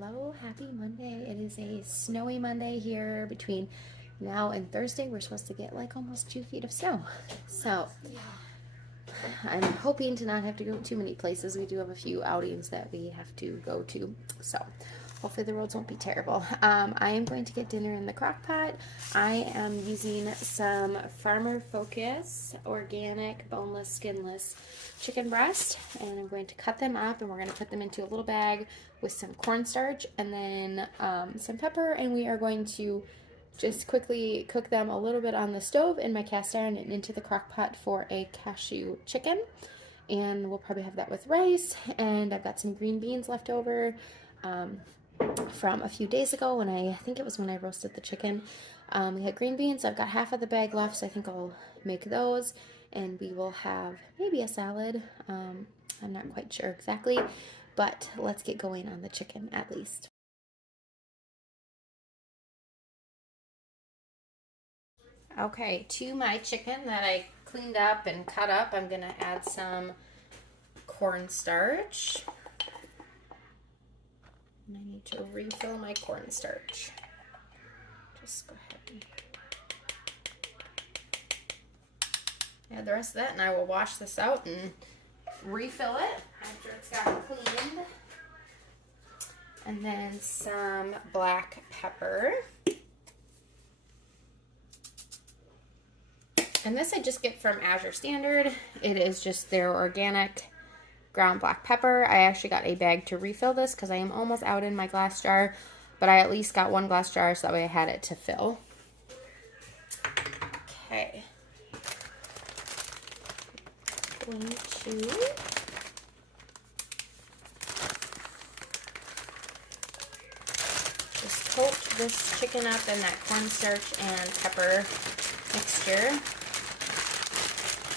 Hello, happy Monday. It is a snowy Monday here. Between now and Thursday, we're supposed to get like almost 2 feet of snow. So I'm hoping to not have to go too many places. We do have a few outings that we have to go to. So hopefully the roads won't be terrible. I am going to get dinner in the crock pot. I am using some Farmer Focus organic, boneless, skinless chicken breast, and I'm going to cut them up and we're going to put them into a little bag with some cornstarch and then some pepper, and we are going to just quickly cook them a little bit on the stove in my cast iron and into the crock pot for a cashew chicken. And we'll probably have that with rice, and I've got some green beans left over from a few days ago when I think it was when I roasted the chicken. We had green beans. I've got half of the bag left, so I think I'll make those, and we will have maybe a salad. I'm not quite sure exactly, but let's get going on the chicken at least. Okay, to my chicken that I cleaned up and cut up, I'm going to add some cornstarch. And I need to refill my cornstarch. Just go ahead and add the rest of that, and I will wash this out and refill it after it's gotten cleaned. And then some black pepper. And this I just get from Azure Standard. It is just their organic ground black pepper. I actually got a bag to refill this because I am almost out in my glass jar, but I at least got one glass jar so that way I had it to fill. Okay. Going to just coat this chicken up in that cornstarch and pepper mixture.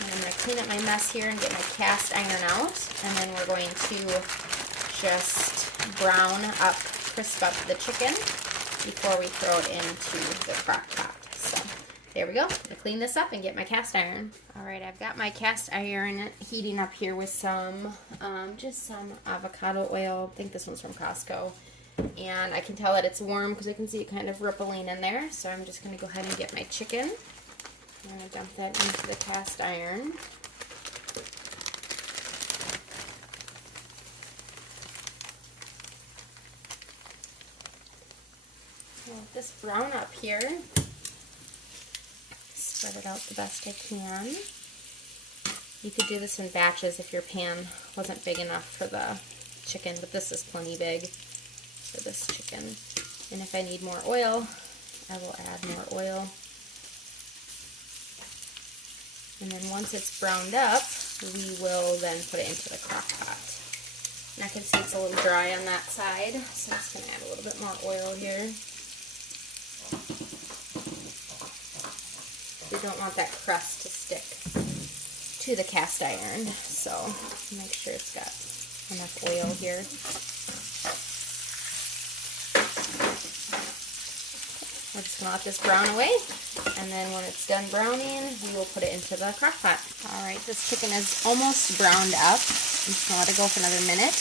I'm going to clean up my mess here and get my cast iron out, and then we're going to just brown up, crisp up the chicken before we throw it into the crock pot. So there we go. I'm going to clean this up and get my cast iron. Alright, I've got my cast iron heating up here with some, just some avocado oil. I think this one's from Costco. And I can tell that it's warm because I can see it kind of rippling in there. So I'm just going to go ahead and get my chicken. I'm going to dump that into the cast iron. Let this brown up here. Spread it out the best I can. You could do this in batches if your pan wasn't big enough for the chicken, but this is plenty big for this chicken. And if I need more oil, I will add more oil. And then once it's browned up, we will then put it into the crock pot. And I can see it's a little dry on that side, so I'm just going to add a little bit more oil here. We don't want that crust to stick to the cast iron, so make sure it's got enough oil here. We're just going to let this brown away, and then when it's done browning, we will put it into the crock pot. Alright, this chicken is almost browned up. I'm just going to let it go for another minute,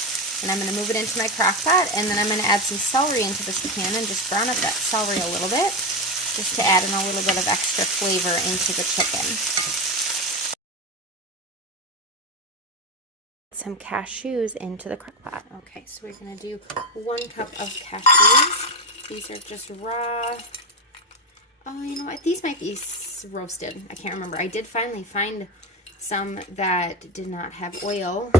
and I'm going to move it into my crock pot, and then I'm going to add some celery into this pan and just brown up that celery a little bit, just to add in a little bit of extra flavor into the chicken. Some cashews into the crock pot. Okay, so we're going to do 1 cup of cashews. These are just raw. Oh, you know what? These might be roasted. I can't remember. I did finally find some that did not have oil.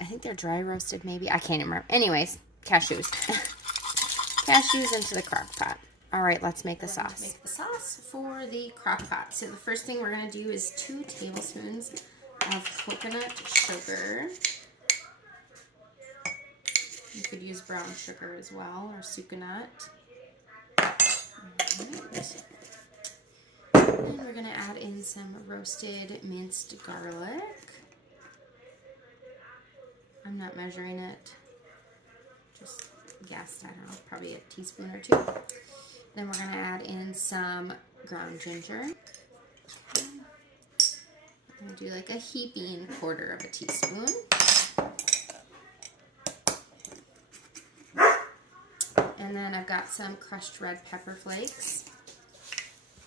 I think they're dry roasted maybe. I can't remember. Anyways, cashews. Cashews into the crock pot. All right, let's make the sauce. Make the sauce for the crock pot. So the first thing we're going to do is 2 tablespoons of coconut sugar. You could use brown sugar as well, or sucanut. Right. And we're going to add in some roasted minced garlic. I'm not measuring it, just guessed, I don't know, probably a teaspoon or 2. Then we're going to add in some ground ginger. I'm going to do like a heaping 1/4 of a teaspoon. And then I've got some crushed red pepper flakes.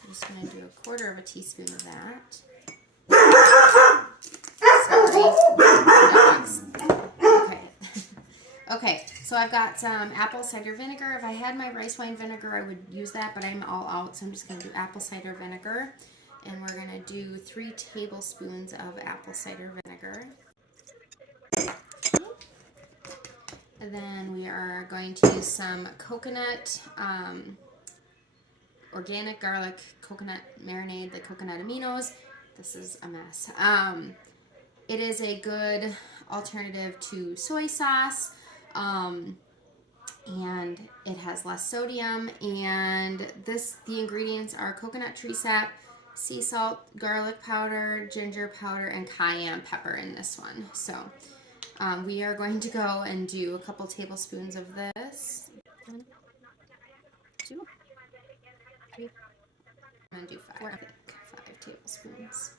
I'm just going to do 1/4 teaspoon of that. Sorry, dogs. Okay. Okay, so I've got some apple cider vinegar. If I had my rice wine vinegar, I would use that, but I'm all out, so I'm just going to do apple cider vinegar. And we're going to do 3 tablespoons of apple cider vinegar. And then we are going to use some coconut, organic garlic coconut marinade, the coconut aminos. This is a mess. It is a good alternative to soy sauce, and it has less sodium. And the ingredients are coconut tree sap, sea salt, garlic powder, ginger powder, and cayenne pepper in this one. So we are going to go and do a couple tablespoons of this. 1, 2, 3. I'm going to do 5. I think 5 tablespoons.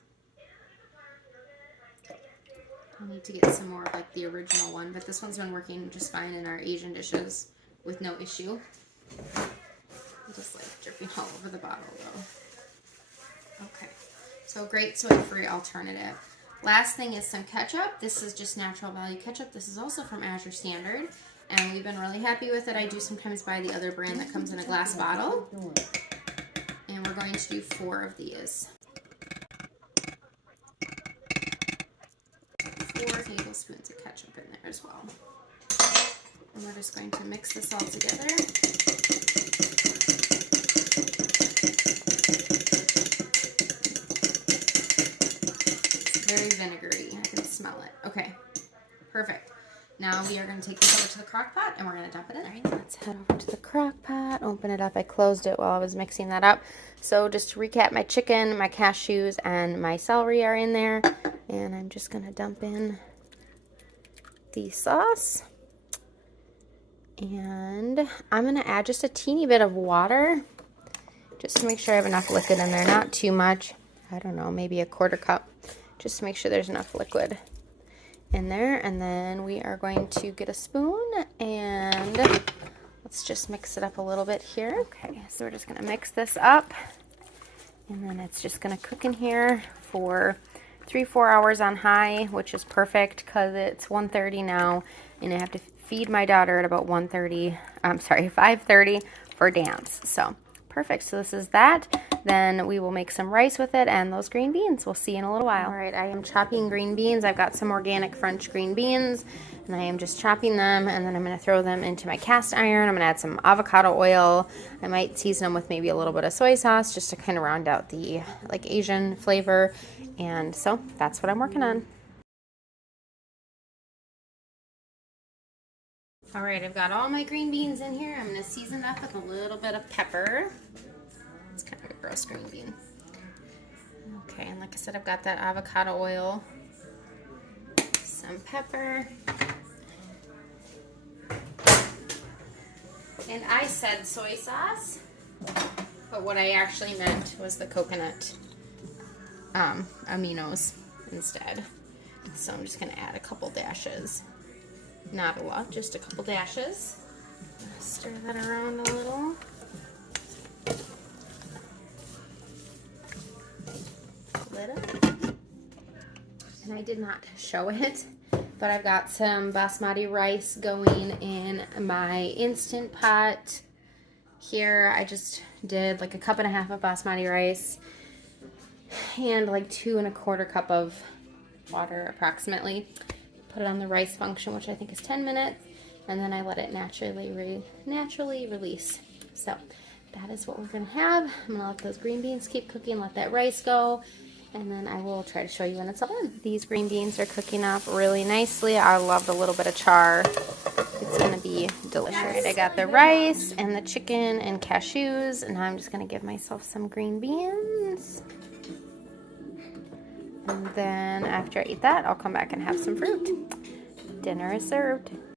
I need to get some more of like the original one, but this one's been working just fine in our Asian dishes with no issue. Just like dripping all over the bottle though. Okay, so great soy-free alternative. Last thing is some ketchup. This is just Natural Value ketchup. This is also from Azure Standard, and we've been really happy with it. I do sometimes buy the other brand that comes in a glass bottle, and we're going to do 4 of these. 4 tablespoons of ketchup in there as well. And we're just going to mix this all together. It's very vinegary. I can smell it. Okay, perfect. Now we are going to take this over to the crock pot and we're going to dump it in. All right, let's head over to the crock pot, open it up. I closed it while I was mixing that up. So just to recap, my chicken, my cashews, and my celery are in there. And I'm just going to dump in the sauce. And I'm going to add just a teeny bit of water just to make sure I have enough liquid in there. Not too much. I don't know, maybe a 1/4 cup. Just to make sure there's enough liquid in there. And then we are going to get a spoon and let's just mix it up a little bit here. Okay, so we're just going to mix this up. And then it's just going to cook in here for 3-4 hours on high, which is perfect because it's 1:30 now, and I have to feed my daughter at about 5:30 for dance. So perfect. So this is that. Then we will make some rice with it and those green beans. We'll see you in a little while. All right, I am chopping green beans. I've got some organic French green beans, and I am just chopping them, and then I'm going to throw them into my cast iron. I'm going to add some avocado oil. I might season them with maybe a little bit of soy sauce just to kind of round out the like Asian flavor. And so that's what I'm working on. All right, I've got all my green beans in here. I'm going to season it up with a little bit of pepper. It's kind of a gross green bean. Okay, and like I said, I've got that avocado oil, some pepper, and I said soy sauce, but what I actually meant was the coconut aminos instead. So I'm just going to add a couple dashes. Not a lot, just a couple dashes. Stir that around a little. Lid up. And I did not show it, but I've got some basmati rice going in my Instant Pot. Here I just did like 1.5 cups of basmati rice and like 2 1/4 cups of water approximately. Put it on the rice function, which I think is 10 minutes, and then I let it naturally release. So that is what we're gonna have. I'm gonna let those green beans keep cooking, let that rice go, and then I will try to show you when it's all done. These green beans are cooking up really nicely. I love the little bit of char. It's gonna be delicious. All right, I got the rice and the chicken and cashews, and now I'm just gonna give myself some green beans. And then after I eat that, I'll come back and have some fruit. Dinner is served.